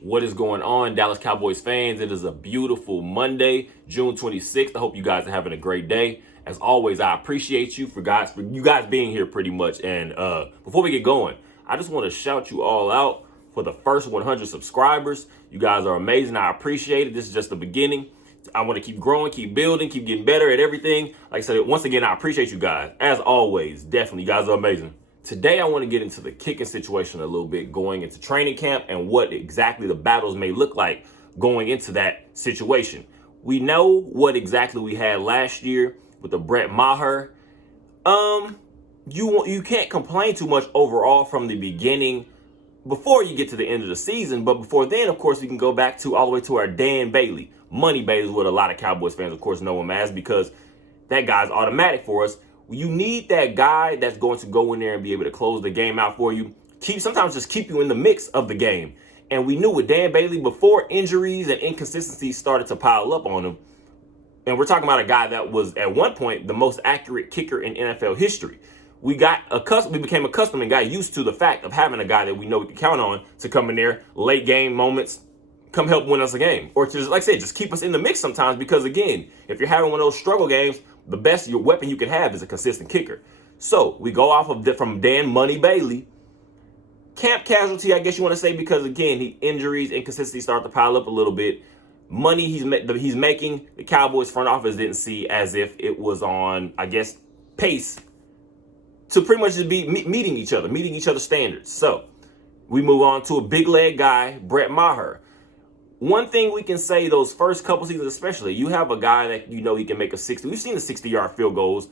What is going on, Dallas Cowboys fans? It is a beautiful Monday, June 26th. I hope you guys are having a great day. As always, I appreciate you for you guys being here pretty much. And before we get going, I just want to shout you all out for the first 100 subscribers. You guys are amazing. I appreciate it. This is just the beginning. I want to keep growing, keep building, keep getting better at everything. Like I said, once again, I appreciate you guys. As always, definitely, you guys are amazing. Today, I want to get into the kicking situation a little bit, going into training camp and what exactly the battles may look like going into that situation. We know what exactly we had last year with the Brett Maher. You can't complain too much overall from the beginning before you get to the end of the season. But before then, of course, we can go back to all the way to our Dan Bailey. Money Bailey is what a lot of Cowboys fans, of course, know him as, because that guy's automatic for us. You need that guy that's going to go in there and be able to close the game out for you. Sometimes just keep you in the mix of the game. And we knew with Dan Bailey, before injuries and inconsistencies started to pile up on him, and we're talking about a guy that was at one point the most accurate kicker in NFL history. We became accustomed and got used to the fact of having a guy that we know we can count on to come in there, late game moments, come help win us a game. Or just, like I said, just keep us in the mix sometimes, because again, if you're having one of those struggle games, the best weapon you can have is a consistent kicker. So we go off of from Dan Money Bailey. Camp casualty, I guess you want to say, because again, injuries, inconsistencies start to pile up a little bit. Money he's making, the Cowboys front office didn't see as if it was on, I guess, pace to pretty much just be meeting each other's standards. So we move on to a big leg guy, Brett Maher. One thing we can say, those first couple seasons especially, you have a guy that you know he can make a 60. We've seen the 60-yard field goals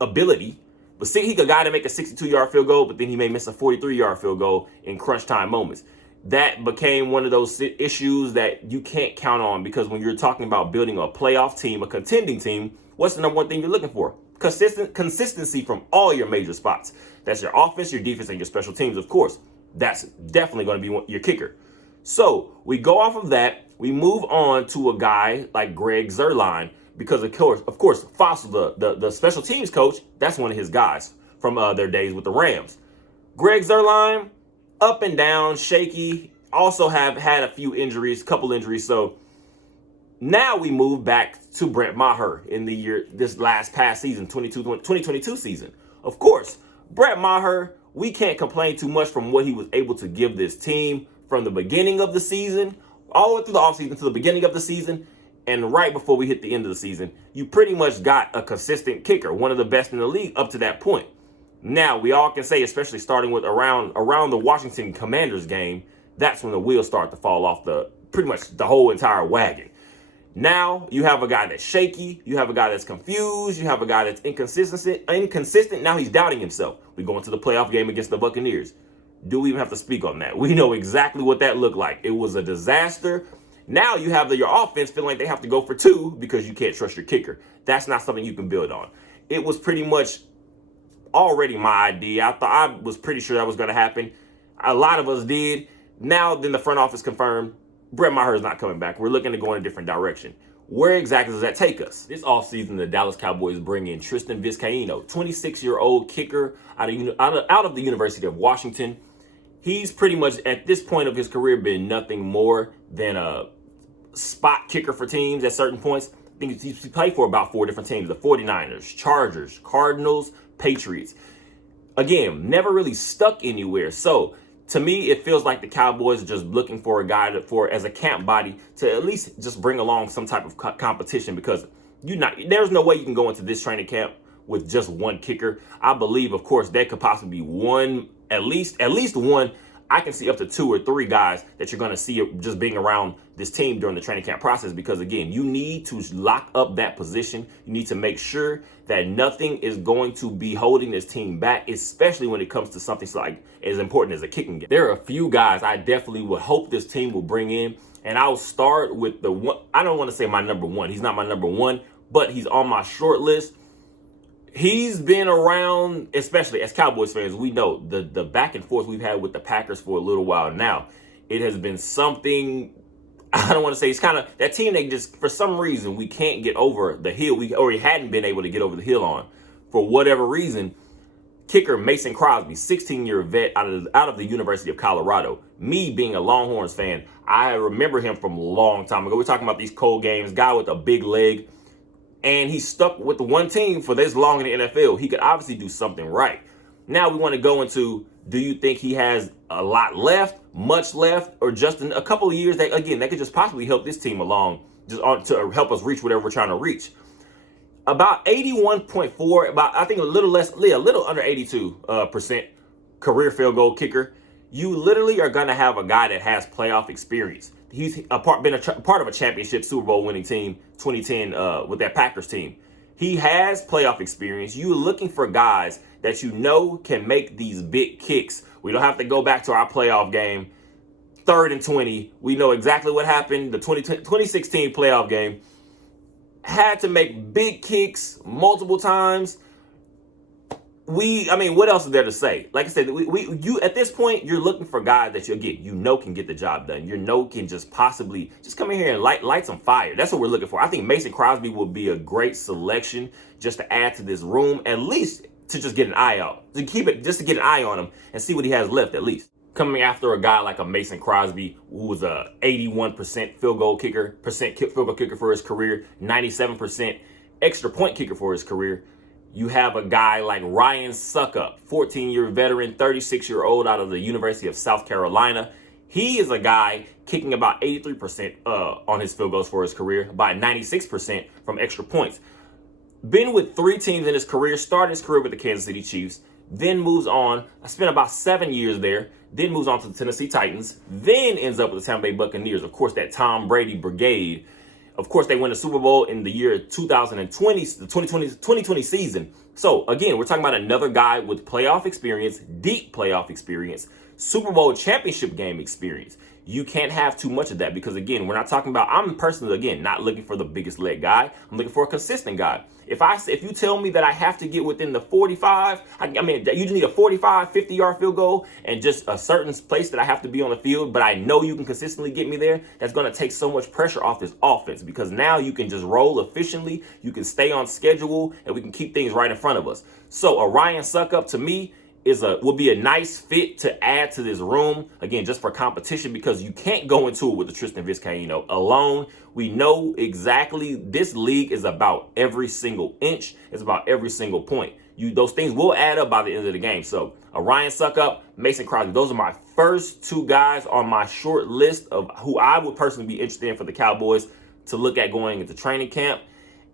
ability, but see, he's a guy to make a 62-yard field goal, but then he may miss a 43-yard field goal in crunch time moments. That became one of those issues that you can't count on, because when you're talking about building a playoff team, a contending team, what's the number one thing you're looking for? Consistency from all your major spots. That's your offense, your defense, and your special teams, of course. That's definitely going to be your kicker. So we go off of that. We move on to a guy like Greg Zuerlein, because of course, Fossil, the special teams coach, that's one of his guys from their days with the Rams. Greg Zuerlein, up and down, shaky. Also have had a couple injuries. So now we move back to Brett Maher in this past season, 2022 season. Of course, Brett Maher, we can't complain too much from what he was able to give this team from the beginning of the season, all the way through the offseason to the beginning of the season, and right before we hit the end of the season. You pretty much got a consistent kicker, one of the best in the league up to that point. Now, we all can say, especially starting with around the Washington Commanders game, that's when the wheels start to fall off pretty much the whole entire wagon. Now, you have a guy that's shaky, you have a guy that's confused, you have a guy that's inconsistent. Now he's doubting himself. We go into the playoff game against the Buccaneers. Do we even have to speak on that? We know exactly what that looked like. It was a disaster. Now you have your offense feeling like they have to go for two because you can't trust your kicker. That's not something you can build on. It was pretty much already my idea. I was pretty sure that was going to happen. A lot of us did. Now then the front office confirmed Brett Maher is not coming back. We're looking to go in a different direction. Where exactly does that take us? This offseason, the Dallas Cowboys bring in Tristan Vizcaino, 26-year-old kicker out of the University of Washington. He's pretty much, at this point of his career, been nothing more than a spot kicker for teams at certain points. I think he's played for about 4 different teams: the 49ers, Chargers, Cardinals, Patriots. Again, never really stuck anywhere. So to me, it feels like the Cowboys are just looking for a guy as a camp body to at least just bring along some type of competition, because there's no way you can go into this training camp with just one kicker. I believe, of course, there could possibly be one, at least one. I can see up to 2 or 3 guys that you're going to see just being around this team during the training camp process, because again, you need to lock up that position. You need to make sure that nothing is going to be holding this team back, especially when it comes to something like as important as a kicking game. There are a few guys I definitely would hope this team will bring in, and I'll start with the one. I don't want to say my number one. He's not my number one, but he's on my short list. He's been around, especially as Cowboys fans, we know the back and forth we've had with the Packers for a little while now. It has been something, I don't want to say, it's kind of that team that just, for some reason, we can't get over the hill. We hadn't been able to get over the hill on, for whatever reason. Kicker Mason Crosby, 16-year vet out of the University of Colorado. Me being a Longhorns fan, I remember him from a long time ago. We're talking about these cold games, guy with a big leg, and he stuck with the one team for this long in the NFL. He could obviously do something right. Now we want to go into, do you think he has a lot left, much left, or just a couple of years that, again, that could just possibly help this team along, just to help us reach whatever we're trying to reach? About 81.4, about, I think a little less, a little under 82% career field goal kicker. You literally are going to have a guy that has playoff experience. He's been a part of a championship Super Bowl winning team, 2010, with that Packers team. He has playoff experience. You're looking for guys that you know can make these big kicks. We don't have to go back to our playoff game, 3rd and 20. We know exactly what happened. The 2016 playoff game. Had to make big kicks multiple times. What else is there to say? Like I said, you at this point, you're looking for guys that you know can get the job done. You know can just possibly just come in here and light some fire. That's what we're looking for. I think Mason Crosby will be a great selection just to add to this room, at least to just get an eye out, to get an eye on him and see what he has left at least. Coming after a guy like a Mason Crosby, who was a 81% field goal kicker for his career, 97% extra point kicker for his career. You have a guy like Ryan Succop, 14-year veteran, 36-year-old out of the University of South Carolina. He is a guy kicking about 83% on his field goals for his career, by 96% from extra points. Been with 3 teams in his career, started his career with the Kansas City Chiefs, then moves on. I spent about 7 years there, then moves on to the Tennessee Titans, then ends up with the Tampa Bay Buccaneers. Of course, that Tom Brady brigade. Of course, they win the Super Bowl in the year 2020, the 2020 season. So, again, we're talking about another guy with playoff experience, deep playoff experience, Super Bowl championship game experience. You can't have too much of that because, again, we're not talking about, I'm personally, again, not looking for the biggest leg guy. I'm looking for a consistent guy. If you tell me that I have to get within the 45, you just need a 45, 50-yard field goal and just a certain place that I have to be on the field, but I know you can consistently get me there, that's going to take so much pressure off this offense because now you can just roll efficiently, you can stay on schedule, and we can keep things right in front of us. So a Ryan Succop, to me, will be a nice fit to add to this room, again, just for competition, because you can't go into it with the Tristan Vizcaino alone. We know exactly this league is about every single inch. It's about every single point. Those things will add up by the end of the game. So a Ryan Succop, Mason Crosby, those are my first 2 guys on my short list of who I would personally be interested in for the Cowboys to look at going into training camp.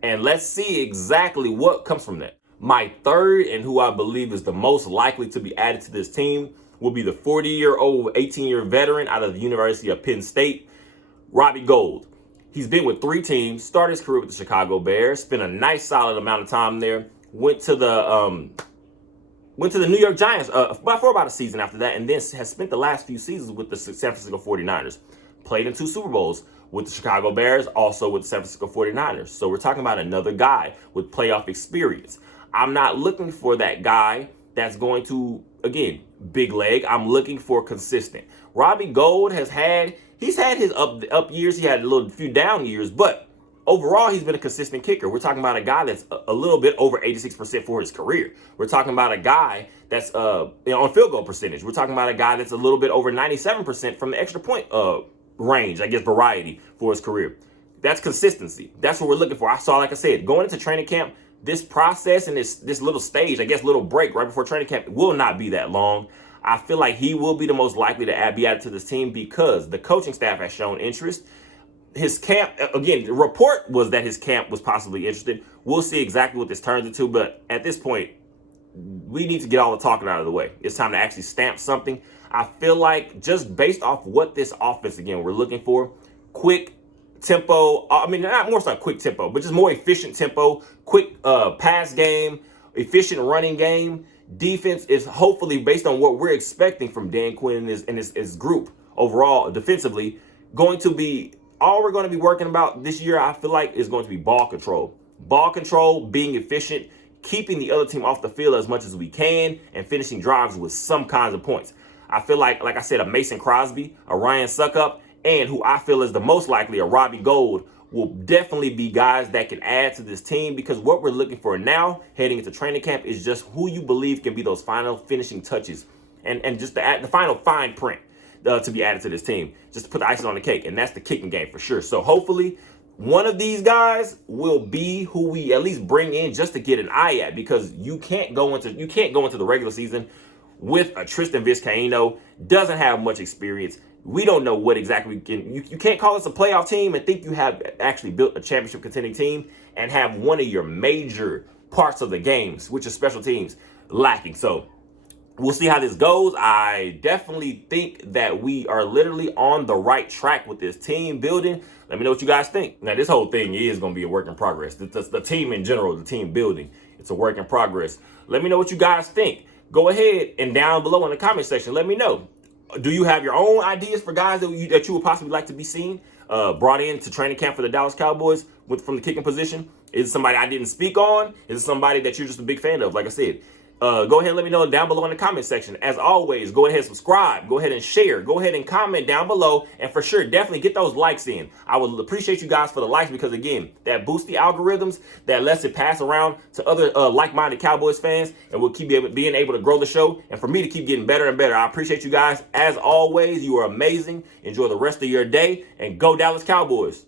And let's see exactly what comes from that. My third, and who I believe is the most likely to be added to this team, will be the 40-year-old, 18-year veteran out of the University of Penn State, Robbie Gould. He's been with 3 teams, started his career with the Chicago Bears, spent a nice solid amount of time there, went to the New York Giants for about a season after that, and then has spent the last few seasons with the San Francisco 49ers. Played in 2 Super Bowls with the Chicago Bears, also with the San Francisco 49ers. So we're talking about another guy with playoff experience. I'm not looking for that guy that's going to, again, big leg. I'm looking for consistent. Robbie Gould he's had his up years. He had a few down years, but overall, he's been a consistent kicker. We're talking about a guy that's a little bit over 86% for his career. We're talking about a guy that's on field goal percentage. We're talking about a guy that's a little bit over 97% from the extra point range, variety for his career. That's consistency. That's what we're looking for. Like I said, going into training camp, this process and this little stage, little break right before training camp will not be that long. I feel like he will be the most likely to be added to this team because the coaching staff has shown interest. His camp, again, the report was that his camp was possibly interested. We'll see exactly what this turns into, but at this point, we need to get all the talking out of the way. It's time to actually stamp something. I feel like just based off what this offense, again, we're looking for, quick tempo, not more so quick tempo, but just more efficient tempo, quick pass game, efficient running game. Defense is hopefully, based on what we're expecting from Dan Quinn and his group overall defensively, going to be all we're going to be working about this year. I feel like is going to be ball control. Ball control, being efficient, keeping the other team off the field as much as we can, and finishing drives with some kinds of points. I feel like I said, a Mason Crosby, a Ryan Succop, and who I feel is the most likely, a Robbie Gould, will definitely be guys that can add to this team, because what we're looking for now heading into training camp is just who you believe can be those final finishing touches and just the final fine print to be added to this team, just to put the icing on the cake, and that's the kicking game for sure. So hopefully one of these guys will be who we at least bring in just to get an eye at, because you can't go into the regular season with a Tristan Vizcaino, doesn't have much experience. We don't know what exactly you can't call us a playoff team and think you have actually built a championship contending team and have one of your major parts of the games, which is special teams, lacking. So we'll see how this goes. I definitely think that we are literally on the right track with this team building. Let me know what you guys think. Now, this whole thing is going to be a work in progress. The team in general, the team building, it's a work in progress. Let me know what you guys think. Go ahead and down below in the comment section, let me know. Do you have your own ideas for guys that you would possibly like to be seen brought in to training camp for the Dallas Cowboys from the kicking position? Is it somebody I didn't speak on? Is it somebody that you're just a big fan of? Like I said, go ahead and let me know down below in the comment section. As always, go ahead and subscribe. Go ahead and share. Go ahead and comment down below. And for sure, definitely get those likes in. I would appreciate you guys for the likes, because, again, that boosts the algorithms, that lets it pass around to other like-minded Cowboys fans, and we'll keep being able to grow the show, and for me to keep getting better and better. I appreciate you guys. As always, you are amazing. Enjoy the rest of your day, and go Dallas Cowboys.